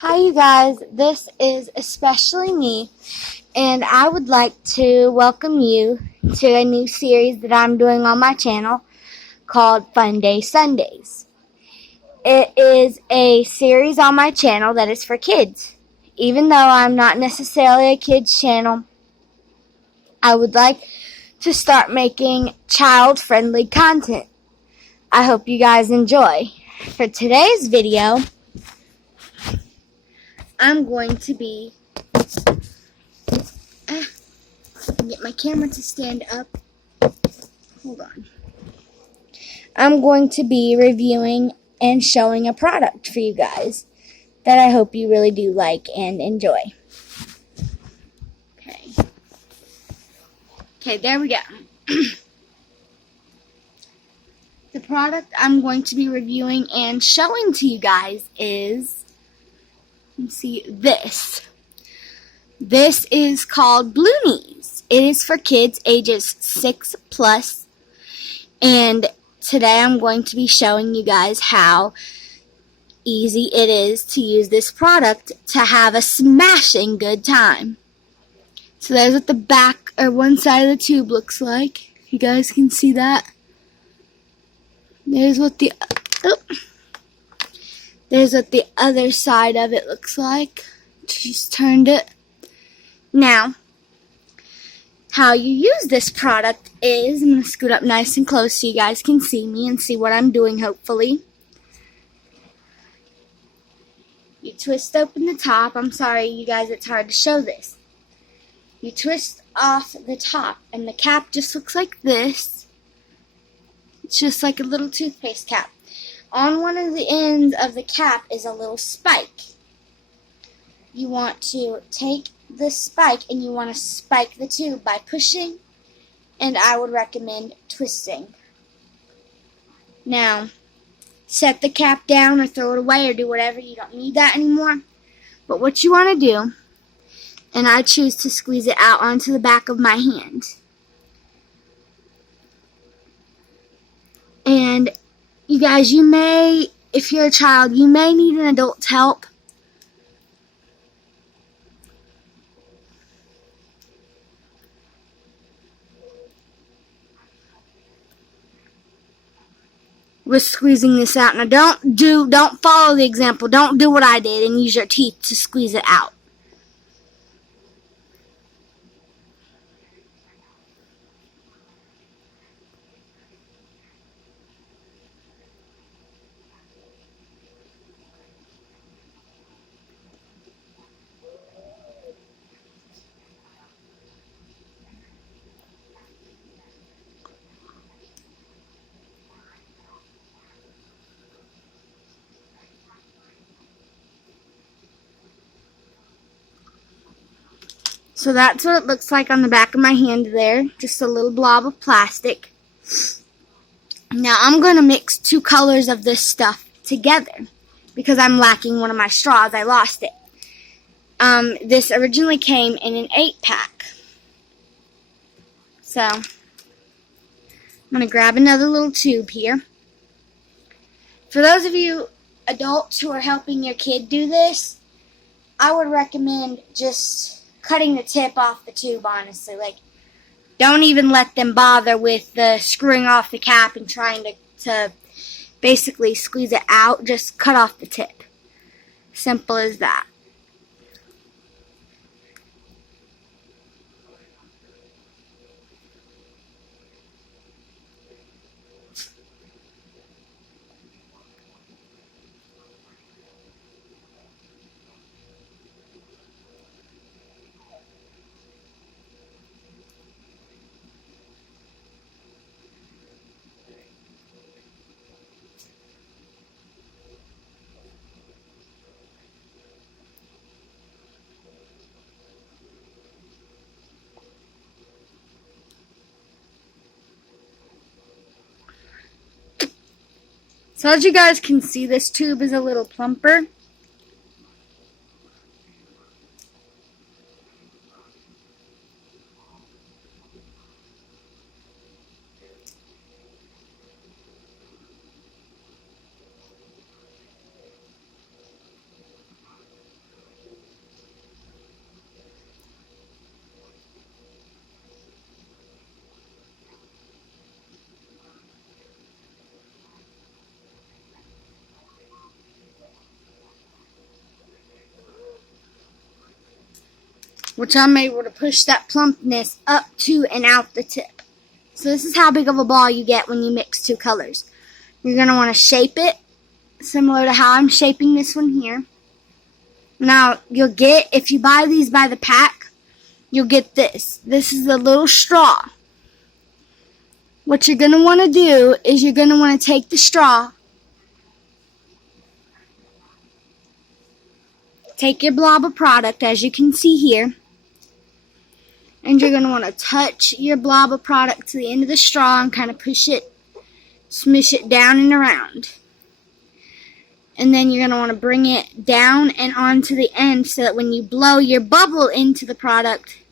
Hi, you guys. This is especially me, and I would like to welcome you to a new series that I'm doing on my channel called Funday Sundays. It is a series on my channel that is for kids. Even though I'm not necessarily a kids channel, I would like to start making child-friendly content. I hope you guys enjoy. For today's video, I'm going to be get my camera to stand up. Hold on. I'm going to be reviewing and showing a product for you guys that I hope you really do like and enjoy. Okay, there we go. The product I'm going to be reviewing and showing to you guys is, let's see, this. This is called Bloonies. It is for kids ages 6+, and today I'm going to be showing you guys how easy it is to use this product to have a smashing good time. So there's what the back or one side of the tube looks like. You guys can see that. There's what the other side of it looks like. Just turned it. Now, how you use this product is, I'm going to scoot up nice and close so you guys can see me and see what I'm doing, hopefully. You twist open the top. I'm sorry, you guys, it's hard to show this. You twist off the top, and the cap just looks like this. It's just like a little toothpaste cap. On one of the ends of the cap is a little spike. You want to take the spike and you want to spike the tube by pushing, and I would recommend twisting. Now, set the cap down or throw it away or do whatever. You don't need that anymore. But what you want to do, and I choose to squeeze it out onto the back of my hand. And you guys, you may, if you're a child, you may need an adult's help. With squeezing this out. Now don't follow the example. Don't do what I did and use your teeth to squeeze it out. So that's what it looks like on the back of my hand there. Just a little blob of plastic. Now I'm going to mix two colors of this stuff together because I'm lacking one of my straws. I lost it. This originally came in an 8-pack. So I'm going to grab another little tube here. For those of you adults who are helping your kid do this, I would recommend just cutting the tip off the tube, honestly. Like, don't even let them bother with the screwing off the cap and trying to basically squeeze it out. Just cut off the tip. Simple as that. So as you guys can see, this tube is a little plumper. which I'm able to push that plumpness up to and out the tip. So this is how big of a ball you get when you mix two colors. You're going to want to shape it similar to how I'm shaping this one here. Now, you'll get, if you buy these by the pack, you'll get this. This is a little straw. What you're going to want to do is you're going to want to take the straw, take your blob of product, as you can see here, and you're going to want to touch your blob of product to the end of the straw and kind of push it, smush it down and around. And then you're going to want to bring it down and onto the end so that when you blow your bubble into the product,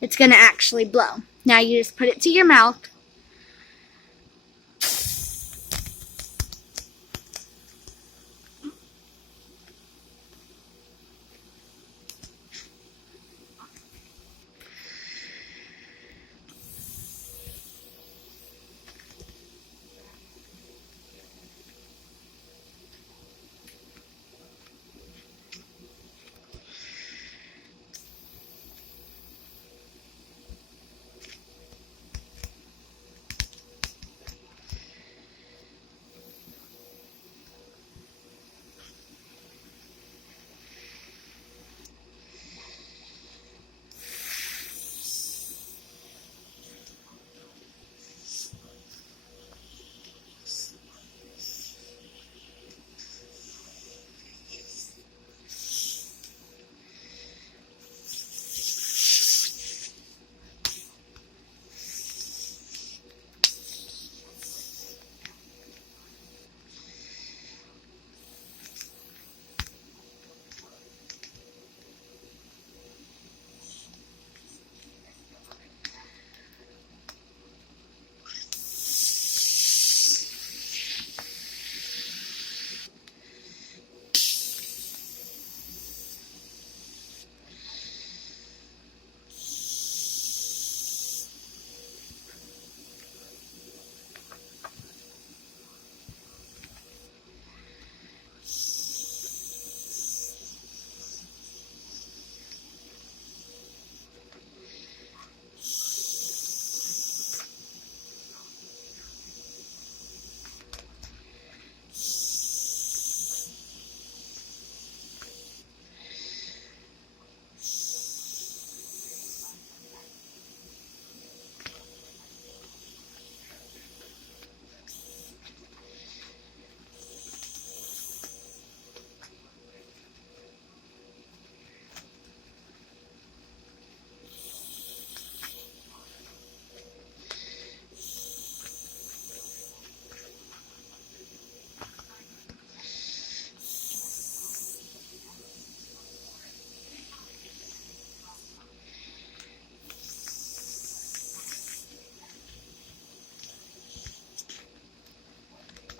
it's going to actually blow. Now you just put it to your mouth.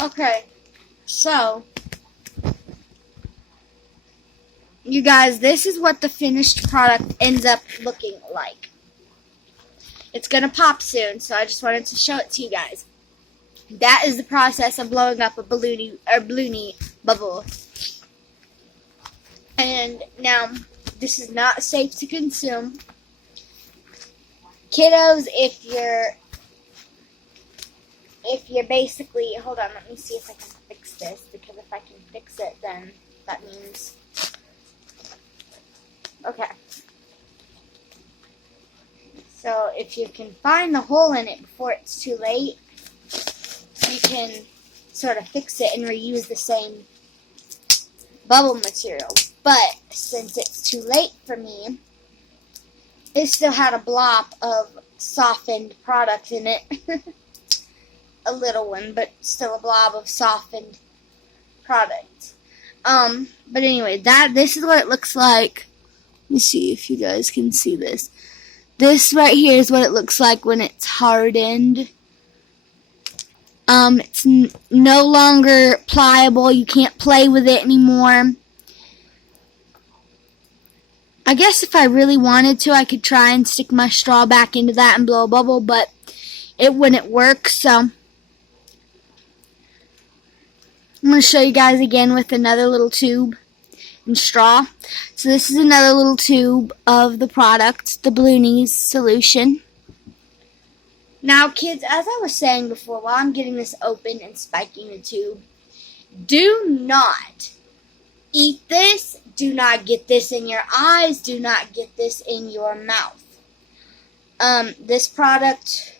Okay, so, you guys, this is what the finished product ends up looking like. It's going to pop soon, so I just wanted to show it to you guys. That is the process of blowing up a balloony bubble. And now, this is not safe to consume. Kiddos, if you're basically, hold on, let me see if I can fix this, because if I can fix it, then that means, okay. So if you can find the hole in it before it's too late, you can sort of fix it and reuse the same bubble material. But since it's too late for me, it still had a blob of softened product in it. A little one, but still a blob of softened product. But anyway, this is what it looks like. Let me see if you guys can see this. This right here is what it looks like when it's hardened. It's no longer pliable. You can't play with it anymore. I guess if I really wanted to, I could try and stick my straw back into that and blow a bubble, but it wouldn't work, so I'm going to show you guys again with another little tube. and straw. So this is another little tube of the product, the Bloonies solution. Now kids, as I was saying before, while I'm getting this open and spiking the tube, do not eat this. Do not get this in your eyes. Do not get this in your mouth. This product,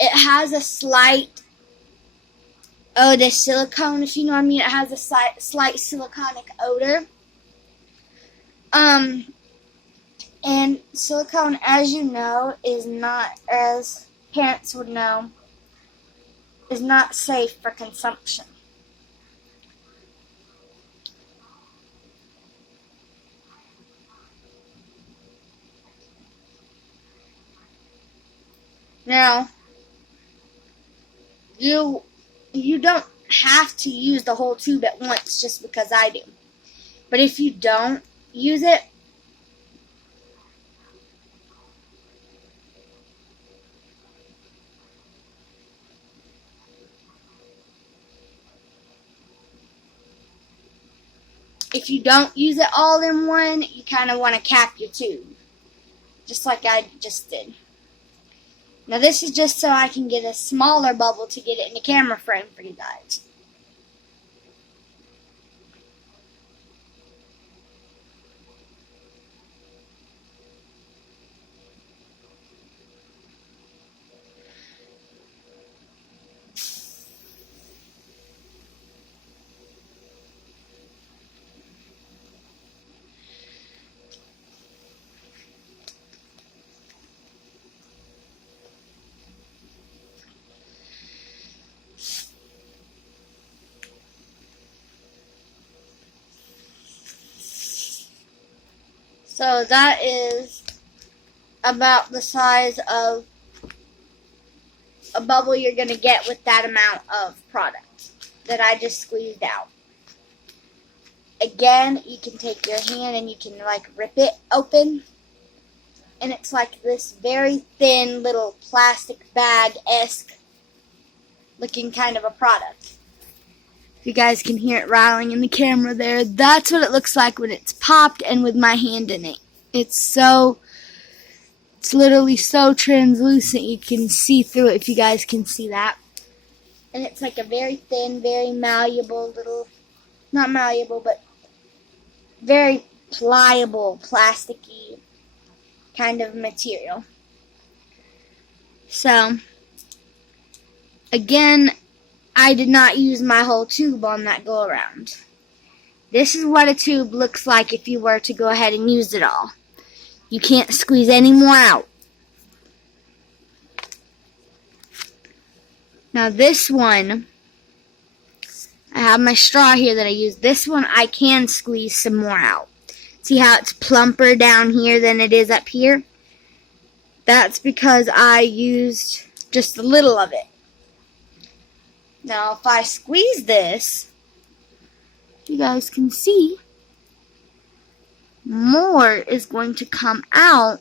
it has a slight, the silicone, if you know what I mean, it has a slight siliconic odor. And silicone, as you know, is not, as parents would know, is not safe for consumption. Now, you don't have to use the whole tube at once just because I do. But if you don't use it, all in one, you kind of want to cap your tube. Just like I just did. Now this is just so I can get a smaller bubble to get it in the camera frame for you guys. So that is about the size of a bubble you're going to get with that amount of product that I just squeezed out. Again, you can take your hand and you can like rip it open. And it's like this very thin little plastic bag-esque looking kind of a product. If you guys can hear it rattling in the camera there, that's what it looks like when it's popped and with my hand in it. It's literally so translucent you can see through it if you guys can see that. And it's like a very thin, very malleable little, not malleable, but very pliable, plasticky kind of material. So, again, I did not use my whole tube on that go around. This is what a tube looks like if you were to go ahead and use it all. You can't squeeze any more out. Now this one, I have my straw here that I use. This one I can squeeze some more out. See how it's plumper down here than it is up here? That's because I used just a little of it. Now, if I squeeze this, you guys can see, more is going to come out.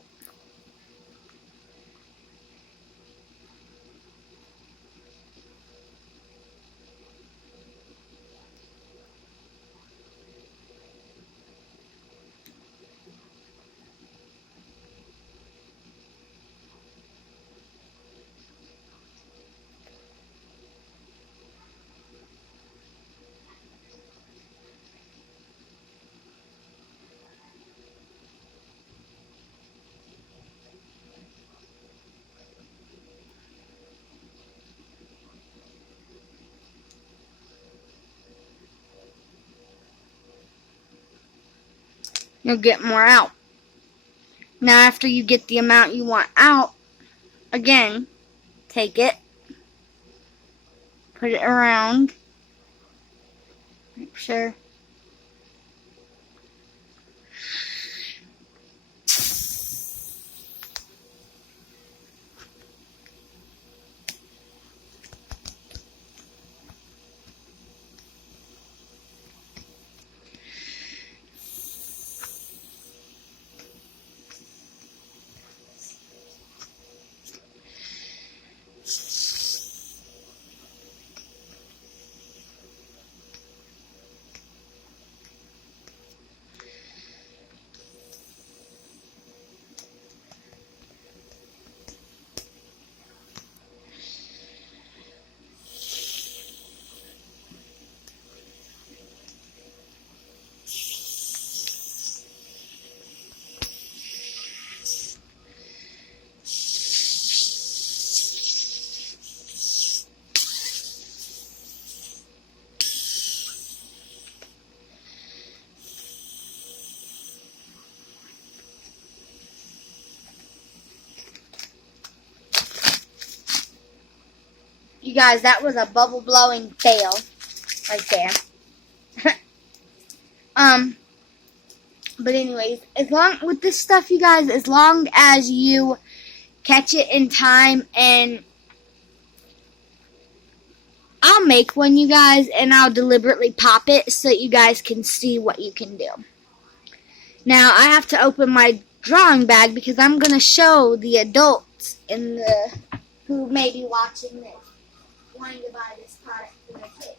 You'll get more out. Now after you get the amount you want out, again, take it, put it around, make sure. You guys, that was a bubble blowing fail right there. But anyways, with this stuff, you guys, as long as you catch it in time, and I'll make one, you guys, and I'll deliberately pop it so that you guys can see what you can do. Now, I have to open my drawing bag because I'm going to show the adults who may be watching this, wanting to buy this product for their kids.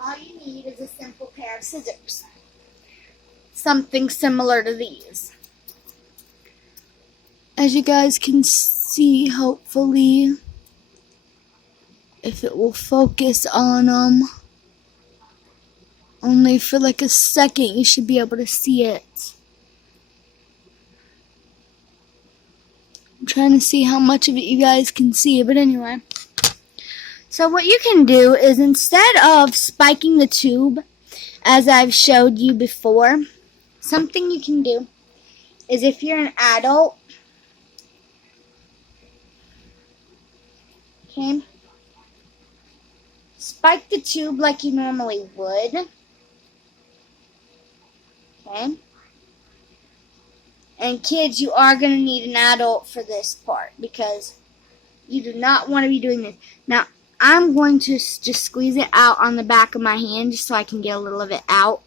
All you need is a simple pair of scissors. Something similar to these. As you guys can see, hopefully, if it will focus on them, only for like a second, you should be able to see it. I'm trying to see how much of it you guys can see, but anyway. So what you can do is, instead of spiking the tube, as I've showed you before, something you can do is, if you're an adult, okay, spike the tube like you normally would, okay, and kids, you are going to need an adult for this part, because you do not want to be doing this. Now, I'm going to just squeeze it out on the back of my hand just so I can get a little of it out.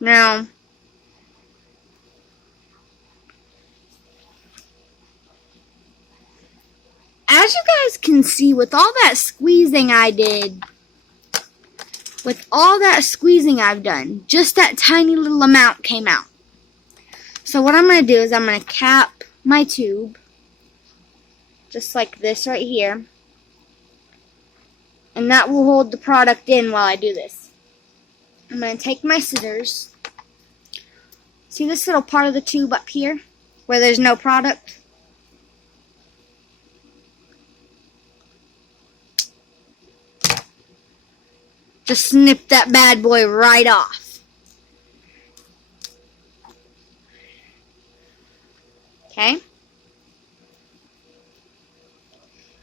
Now, as you guys can see, with all that squeezing I did, with all that squeezing I've done, just that tiny little amount came out. So what I'm going to do is I'm going to cap my tube, just like this right here, and that will hold the product in while I do this. I'm going to take my scissors. See this little part of the tube up here where there's no product? Just snip that bad boy right off. Okay?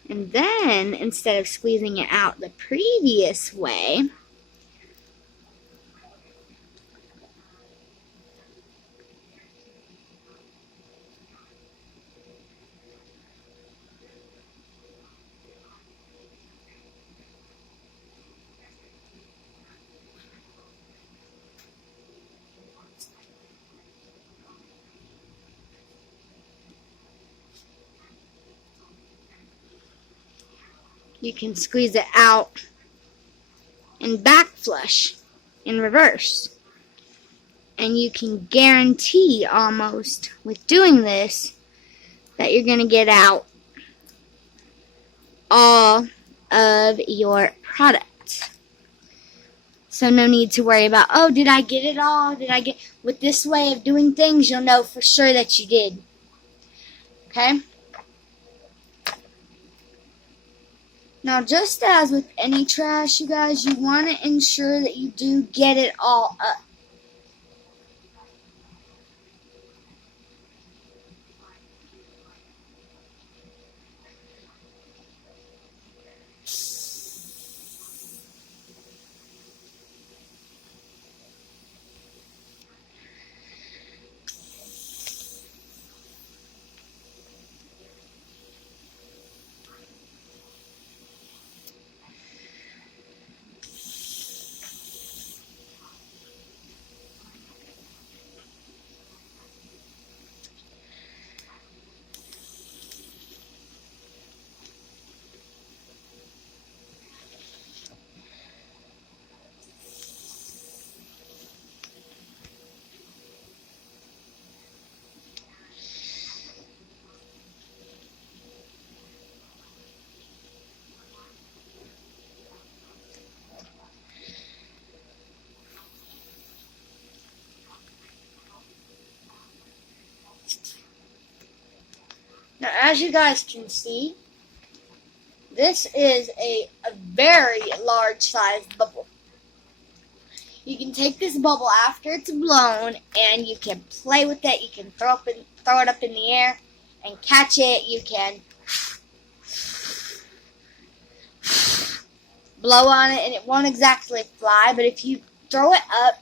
And then, instead of squeezing it out the previous way, you can squeeze it out and back flush in reverse. And you can guarantee almost with doing this that you're going to get out all of your product. So no need to worry about, oh, did I get it all? With this way of doing things, you'll know for sure that you did. Okay? Now, just as with any trash, you guys, you want to ensure that you do get it all up. Now, as you guys can see, this is a very large sized bubble. You can take this bubble after it's blown and you can play with it. You can throw it up in the air and catch it. You can blow on it and it won't exactly fly, but if you throw it up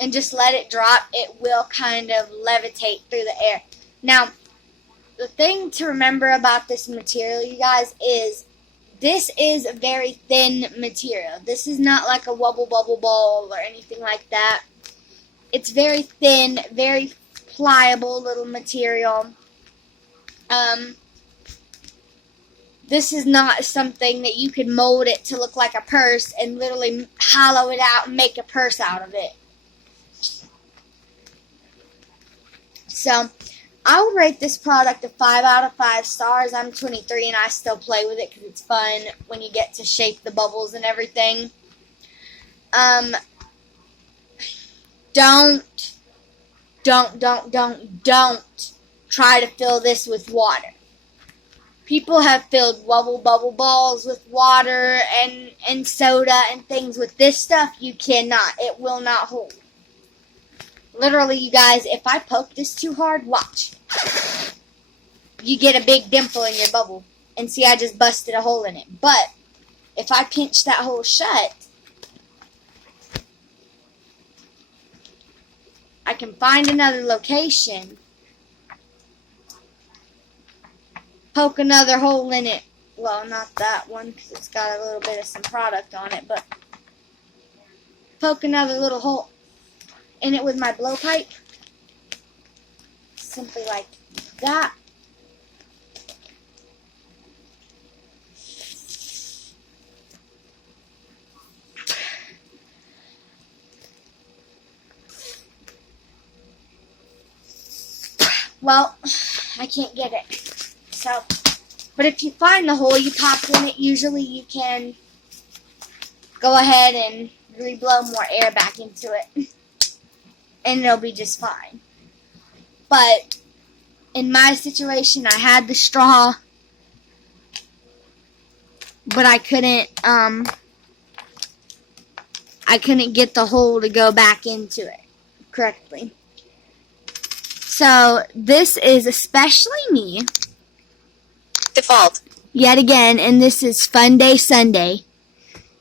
and just let it drop, it will kind of levitate through the air. Now, the thing to remember about this material, you guys, is this is a very thin material. This is not like a wubble bubble ball or anything like that. It's very thin, very pliable little material. This is not something that you could mold it to look like a purse and literally hollow it out and make a purse out of it. So, I would rate this product a 5 out of 5 stars. I'm 23 and I still play with it because it's fun when you get to shape the bubbles and everything. Don't try to fill this with water. People have filled wubble bubble balls with water and soda and things. With this stuff, you cannot. It will not hold. Literally, you guys, if I poke this too hard, watch. You get a big dimple in your bubble. And see, I just busted a hole in it. But, if I pinch that hole shut, I can find another location, poke another hole in it. Well, not that one, because it's got a little bit of some product on it, but poke another little hole in it with my blowpipe, simply like that. Well, I can't get it. So, but if you find the hole you popped in it, usually you can go ahead and re-blow more air back into it. And it'll be just fine. But in my situation, I had the straw, but I couldn't get the hole to go back into it correctly. So this is especially me. Default. Yet again, and this is Funday Sunday.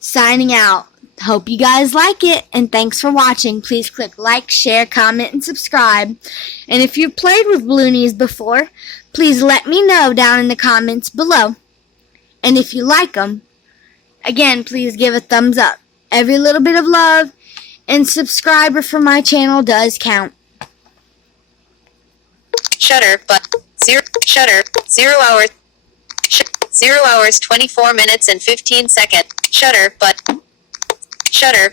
Signing out. Hope you guys like it, and thanks for watching. Please click like, share, comment, and subscribe. And if you've played with Bloonies before, please let me know down in the comments below. And if you like them, again, please give a thumbs up. Every little bit of love and subscriber for my channel does count. Shutter, but 0 hours. 0 hours 24 minutes and 15 seconds. Shutter, but shutter.